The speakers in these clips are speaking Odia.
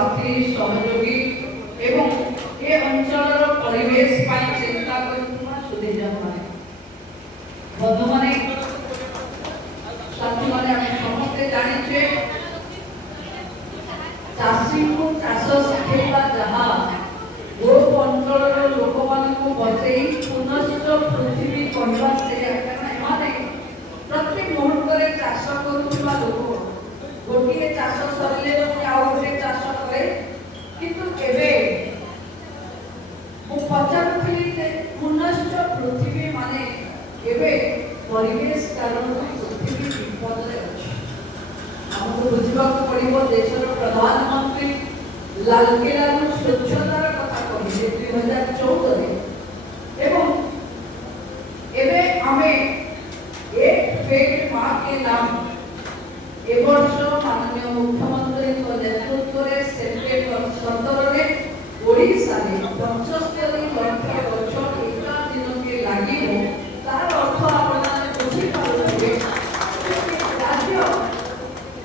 साथी सहयोगी एवं ए अंचल परिवेश चिंता सुधीजा माने बंधु माने साथी माने समस्ते जानिछे चाषी को चाष शिखेबा जहा वो अंचल लोक मान को बचई पुनश्च पृथ्वी कहवा से माने प्रत्येक मुहूर्त रे चाष करूवा लोक गोटे चाष सरले आउ गोटे चाष करे किंतु एबे मु पचारुथिली जे पुनश्च पृथ्वी माने एबे परिवेश कारण पृथ्वी विपद रे अछि हमको बुझिबा पड़िबो देशर प्रधानमंत्री लालकिला स्वच्छतार कथा कहिले 2014 रे एवं एबे हमें एक पेड़ मां के नाम ए वर्ष माननीय मुख्यमंत्री को नेतृत्व रे सेप्टेम्बर 17 रे ओडिशा रे 75 लाख गछ एका दिन के लागिबो तार अर्थ आपना बुझी पाउबे राज्य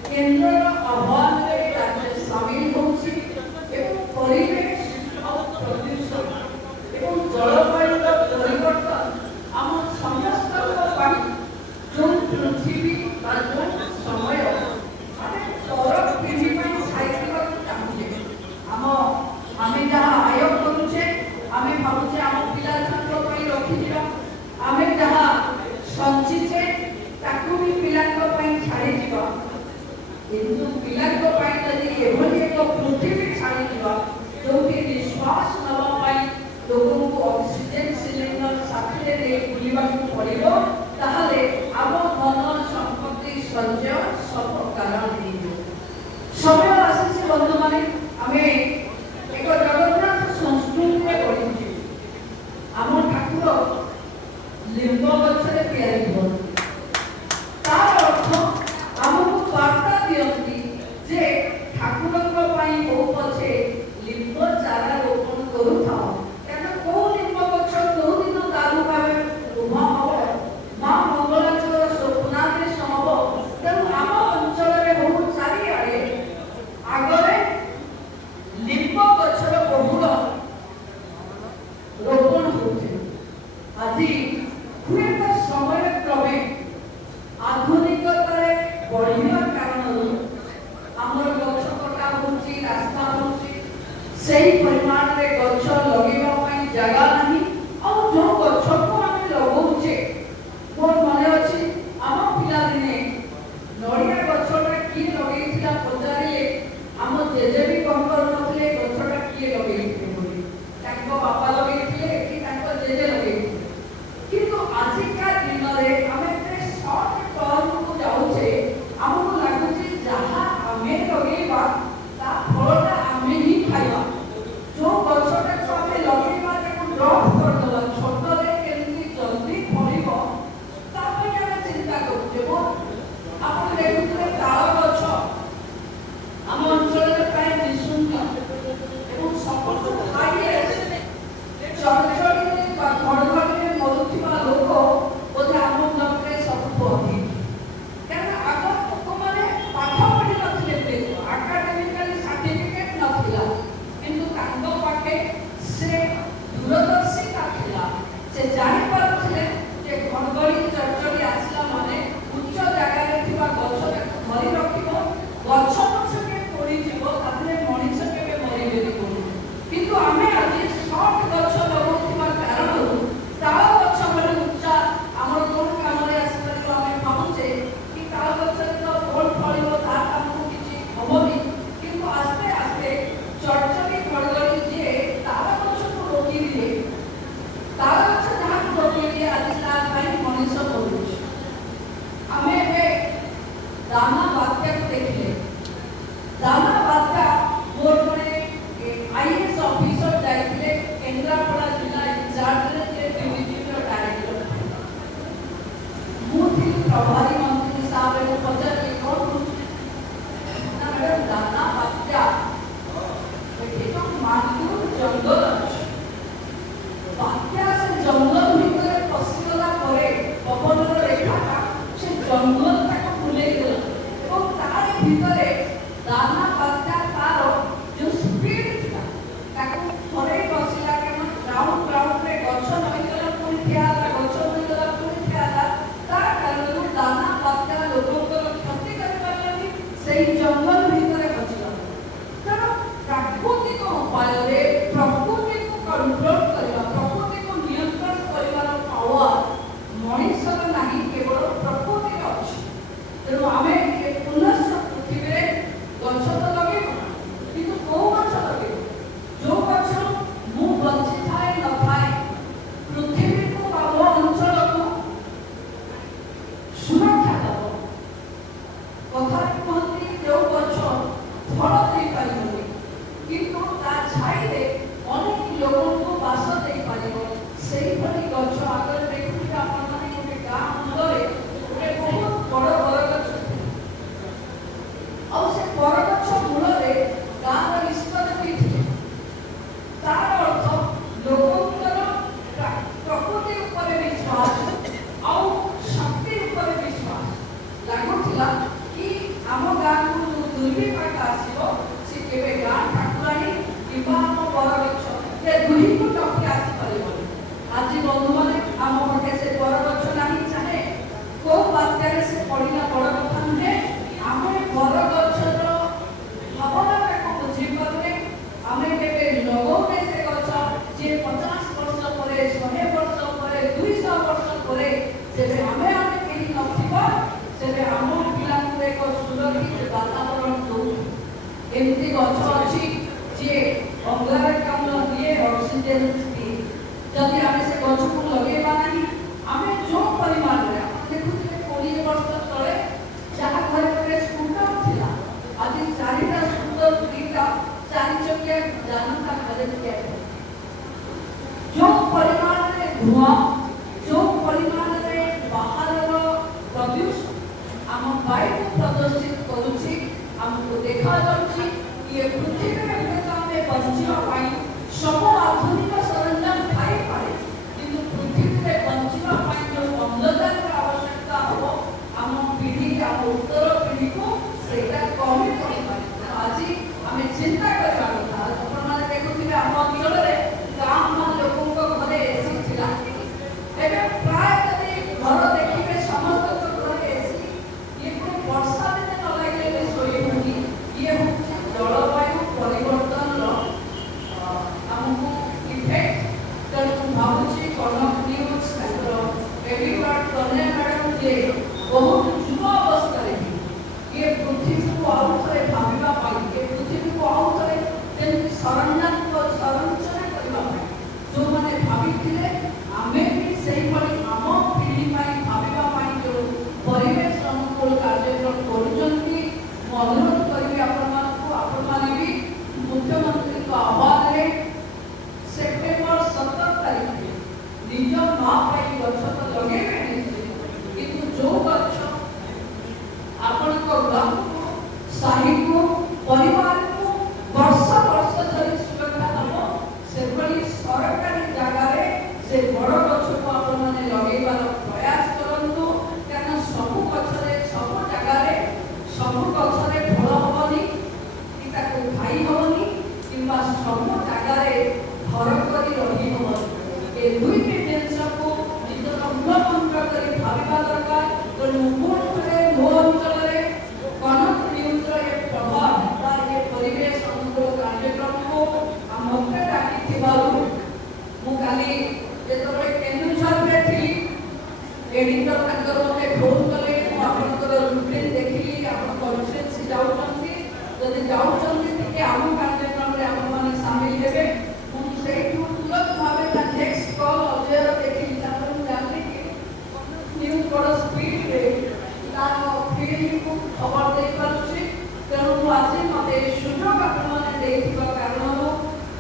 केंद्र आह्वान रे राज्य शामिल होछि एवं परिवेश और प्रदूषण एवं जलवायु परिवर्तन हम समस्त पाई जो पृथ्वी और जो समय माने पर पीढ़ी में साइकिल चाहूजे हम आमे जहाँ आय करूचे आमे भावुचे आम पिला छात्र पई रखि दिबा आमे जहाँ संचिचे ताकू भी पिला को पई छाड़ी दिबा किंतु पिला को पई यदि एभली एक पृथ्वी छाड़ी दिबा जो कि निश्वास नवा पई लोगों को ऑक्सीजन सिलेंडर साथी रे बुलिबा को पड़िबो ताहले आम धन संपत्ति संचय सब कारण दियो समय आसीছে बंधु माने आमे एक जगन्नाथ संस्कृति रे पढिछि आम ठाकुर लिंब गछरे तयारी हो तार अर्थ हमको वार्ता दियंती जे ठाकुरक पई हो पछे लिंब चारा रोपण करू थाओ कारण को लिंब गछ को दिन दारू भावे उभा हो मां मंगलाचर स्वप्नादेश हबो तेणु आम अंचल रे बहु चारि आड़े आगरे लिंब गछर बहुल रोपण होते আজি हुएत समय क्रमे आधुनिकतारे बढ़िया कारण आमर गछ कटा होची रास्ता होची सही परिमाण रे गछ लगेबा पई जगह नहीं और जो गछ को हम लगौचे मोर मने अछि आम पिला दिने नड़िया गछटा की लगेइथिला पजारिले आम जेजेबी कंकर नथले गछटा की लगेइथिले बोली ताको बापा लगेइथिले कि ताको जेजे लगेइथिले किंतु आजिका दिन रे हमें ते शॉर्ट टर्म को जाउछे हमको लागुची जहां हमें लगेबा ता फलटा हमें ही खाइबा जो गछटा को हमें लगेबा ताको ड्रॉप कर दला छोट रे केंती जल्दी फलिबो ता पई हमें चिंता करूचे वो आपण देखुते ताळ गछ हम अंचल रे प्राय निशुल्क एवं सफल खाई আছে चरचरी বা ঘড়ঘড়ি মরুথিবা লোক ওদের আমন দমরে সবু অধিক কেন আগ লোক মানে পাঠ পড়ি নথিলে একাডেমিক্যালি সার্টিফিকেট নথিলা কিন্তু তাঙ্গ পাখে সে দূরদর্শিতা ଥିଲା সে জানি পারুଥିଲେ যে ঘড়ঘড়ি চরচরি আসলা মানে উচ্চ জায়গায় থিবা গছটাকে ধরি রখিব গছ পছকে পড়ি ଯିବ তাহলে মଣିষ কেবে মরিবেনি কোন কিন্তু আমি আজি শর্ট গছ লগাউଥିବା କାରଣରୁ ତାଳ ଗଛ ଭଳି ଉଚ୍ଚା ଆମର କୋন କାମରେ ଆସିପାରିବ ଆମେ ଭାବୁଛେ କି ତାଳ ଗଛରେ ତ ଫଳ ଫଳିବ ତା କାମକୁ କିଛି ହବନି କିନ୍ତୁ ଆସ୍ତେ ଆସ୍ତେ ଚରଚରି ଘଡ଼ଘଡ଼ି ଯିଏ ତାଳ ଗଛକୁ ରୋକି ଦିଏ ତାଳ ଗଛ ଯାହାକୁ ରୋକି ଦିଏ ଆଜି ତା ପାଇଁ ମଣିଷ କରୁଛି ଆମେ ଏବେ ଦାନା ବାତ୍ୟାକୁ ଦେଖିଲେ ଦାନା ବାତ୍ୟା ମୋର ଜଣେ आईएएस ऑफिसर जाइले केंद्रापड़ा जिला इंचार्ज रे डीडीटी रो डायरेक्टर मुथि प्रभारी मंत्री साहब को पचार के कोन ना मैडम दाना बात्या देखि तो मानपुर जंगल बात्या से जंगल भीतर पसिगला परे पवन रो रेखा से जंगल तक फुले गेला और तार भीतर दाना बात्या तार जो ସୁରକ୍ଷା ଦେବ। କଥାରେ କୁହନ୍ତି ଯେଉଁ ଗଛ ଫଳ ଦେଇପାରିବନି କିନ୍ତୁ ତା ଛାଇରେ ଅନେକ ଲୋକଙ୍କୁ ବାସ ଦେଇପାରିବ, ସେଇଭଳି ଗଛ ଆଗରେ ଦେଖୁଥିଲେ ଆପଣମାନେ ଗୋଟେ ଗାଁ ମୁଣ୍ଡରେ ଗୋଟେ ବହୁତ ବଡ଼ ବରଗଛ ଥିଲା। ଆଉ ସେ ବରଗଛ ମୂଳରେ ଗାଁର ଇଷ୍ଟଦେବୀ ଥିଲେ। ତାର ଅର୍ଥ ଲୋକଙ୍କର ପ୍ରକୃତି ଉପରେ ବିଶ୍ୱାସ ଆଉ ଶକ୍ତି ଉପରେ ବିଶ୍ୱାସ ଲାଗୁଥିଲା କି ଆମ ଗାଁକୁ ଯେଉଁ ଦୁର୍ବିପାକ ଆସିବ ସେ କେବେ ଗାଁ ଠାକୁରାଣୀ କିମ୍ବା ଆମ ବରଗଛ ଏ ଦୁହିଁକୁ ଟପି ଆସିପାରିବନି। ଆଜି ବନ୍ଧୁମାନେ ଆମ ପାଖେ ସେ ବରଗଛ ନାହିଁ, ଚାହେଁ କୋଉ ବାତ୍ୟାରେ ସେ ପଡ଼ିଲା ବଡ଼ କଥା ନୁହେଁ। ଆମେ ବରଗଛର ଭାବନାଟାକୁ ବୁଝିପାରୁନେ, ଆମେ କେବେ ଲଗଉନେ ସେ ଗଛ ଯିଏ 50 ବର୍ଷ ପରେ 100 ବର୍ଷ ପରେ 200 ବର୍ଷ ପରେ ଯେବେ ଆମେ କେହି ନଥିବା ସେବେ ଆମ ପିଲାଙ୍କୁ ଏକ ସୁରକ୍ଷିତ ବାତାବରଣ ଦଉ। ଏମିତି ଗଛ ଅଛି ଯିଏ ଅଙ୍ଗାରକାମ୍ଳ ଦିଏ, ଅକ୍ସିଜେନ ଦିଏ। ଯଦି ଆମେ ସେ ଗଛକୁ ଲଗେଇବା ନାହିଁ, ଆମେ ଯେଉଁ ପରିମାଣରେ ଆପଣ ଦେଖୁଥିବେ 20 ବର୍ଷ ତଳେ ଯାହା ଘରେ ଗୋଟେ ସ୍କୁଟର ଥିଲା, ଆଜି 4ଟା ସ୍କୁଟର 2ଟା 4 ଚକିଆ ଯାନ ତା ଘରେ ତିଆରି। ଯେଉଁ ପରିମାଣରେ ଧୂଆଁ, ଯେଉଁ ପରିମାଣରେ ବାହାରର ପ୍ରଦୂଷଣ ଆମ ବାୟୁକୁ ପ୍ରଦୂଷିତ କରୁଛି, ଆମକୁ ଦେଖାଯାଉଛି ଏ ପୃଥିବୀରେ ହୁଏତ ଆମେ ବଞ୍ଚିବା ପାଇଁ ସବୁ ଆଧୁନିକ ସରଞ୍ଜାମ ଥାଇପାରେ, କିନ୍ତୁ ପୃଥିବୀରେ ବଞ୍ଚିବା ପାଇଁ ଯେଉଁ ଅମ୍ଳଜାନର ଆବଶ୍ୟକତା ହେବ ଆମ ପିଢ଼ି, ଆମ ଉତ୍ତର ପିଢ଼ିକୁ ସେଇଟା କମି ପଡ଼ିପାରେ। ଆଜି ଆମେ ଚିନ୍ତା କରିବା କଥା। ଆପଣମାନେ ଦେଖୁଥିବେ ଆମ ଅଞ୍ଚଳରେ ଗାଁ ଲୋକଙ୍କ ଘରେ ଏସି ଥିଲା, ଏବେ ପ୍ରାୟ ଯଦି ଘର ଦେଖିବେ ସମସ୍ତଙ୍କ ଘରେ ଏସି। ଇଏ ପୁଣି ବର୍ଷା ଦିନେ ନ ଲାଗିଲେ ଶୋଇ ହୁଏନି। ଇଏ ହେଉଛି ଜଳବାୟୁ ପରିବର୍ତ୍ତନର ଆମକୁ ଇଫେକ୍ଟ। ତେଣୁ ମୁଁ ଭାବୁଛି କନକ ନ୍ୟୁଜ୍ ତାଙ୍କର ଏଡିଟର କନ୍ୟା ମ୍ୟାଡ଼ାମ ଯେ ବହୁତ ଯୁବ ଅବସ୍ଥାରେ ଇଏ ପୃଥିବୀକୁ ଆଉ ଥରେ ଭାବିବା ପାଇଁ, ଏ ପୃଥିବୀକୁ ଆଉ ଥରେ ଯେମିତି ସଂରଚନା କରିବା ପାଇଁ ଯେଉଁମାନେ ଭାବିଥିଲେ, ଆମେ ବି ସେଇଭଳି ଆମ ପିଢ଼ି ପାଇଁ ଭାବିବା ପାଇଁ ଯେଉଁ ପରିବେଶ ଅନୁକୂଳ କାର୍ଯ୍ୟକ୍ରମ କରୁଛନ୍ତି, ମୁଁ ଅନୁରୋଧ କରିବି ଆପଣମାନଙ୍କୁ, ଆପଣମାନେ ବି ମୁଖ୍ୟମନ୍ତ୍ରୀଙ୍କ ଆହ୍ୱାନରେ ସେପ୍ଟେମ୍ବର 17 ତାରିଖରେ ନିଜ ମା ପାଇଁ ଗଛ ତ ଲଗେଇବେ ନିଶ୍ଚିତ, କିନ୍ତୁ ଯେଉଁ ଗଛ ଆପଣଙ୍କ ଗାଁକୁ, ସାହିକୁ, ପରିବାରକୁ ବର୍ଷ ବର୍ଷ ଧରି ସୁରକ୍ଷା ଦେବ, ସେଭଳି ସରକାରୀ ଜାଗାରେ ସେ ବଡ଼ ଗଛକୁ ଆପଣମାନେ ଲଗେଇବାର ପ୍ରୟାସ କରନ୍ତୁ। କାରଣ ସବୁ ଗଛରେ, ସବୁ ଜାଗାରେ, ସବୁ ଗଛରେ ଫଳ ହେବନି କି ତାକୁ ଖାଇ ହେବନି କିମ୍ବା ସବୁ ଜାଗାରେ ଘର କରି ରହି ହେବନି। ଏ ଦୁଇଟି ଜିନିଷକୁ ନିଜର ମୂଳମନ୍ତ୍ର କରି ଭାବିବା ଦରକାର। ତେଣୁ ପୁଣି ଥରେ ମୋ ଅଞ୍ଚଳରେ କନକ ନ୍ୟୁଜ୍ର ଏ ପ୍ରଭାବ ବା ଏ ପରିବେଶ ଅନୁକୂଳ କାର୍ଯ୍ୟକ୍ରମକୁ ମୋତେ ଡାକିଥିବାରୁ ମୁଁ କାଲି ଯେତେବେଳେ କେନ୍ଦୁଝରରେ ଥିଲି, ଏଡିଟର ତାଙ୍କର ମୋତେ ଫୋନ୍ କଲେ, ମୁଁ ଆପଣଙ୍କର ରୁଟିନ୍ ଦେଖିଲି, ଆପଣ କନଫରେନ୍ସ ଯାଉଛନ୍ତି, ଯଦି ଯାଉଛନ୍ତି ଟିକେ ଆମ କାର୍ଯ୍ୟକ୍ରମରେ ଆପଣମାନେ ସାମିଲ ହେବେ। ମୁଁ ସେଇଠୁ ତୁରନ୍ତ ଭାବେ ତା ନେକ୍ସଟ କଲ୍ ଅଜୟର ଦେଖିଲି, ତାପରେ ମୁଁ ଜାଣିଲି କି ନ୍ୟୁଜ୍ ବଡ଼ ସ୍ପିଡରେ ତାର ଫିଲ୍ଡକୁ ଖବର ଦେଇପାରୁଛି। ତେଣୁ ମୁଁ ଆଜି ମୋତେ ସୁଯୋଗ ଆପଣମାନେ ଦେଇଥିବା କାରଣରୁ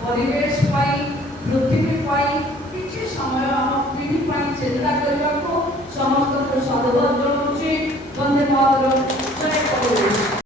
ପରିବେଶ ପାଇଁ, ପୃଥିବୀ ପାଇଁ କିଛି ସମୟ ଆମ ପିଢ଼ି ପାଇଁ ଚିନ୍ତା କରିବାକୁ ସମସ୍ତଙ୍କୁ ସାଧୁବାଦ ଜଣାଉଛି। ଧନ୍ୟବାଦ।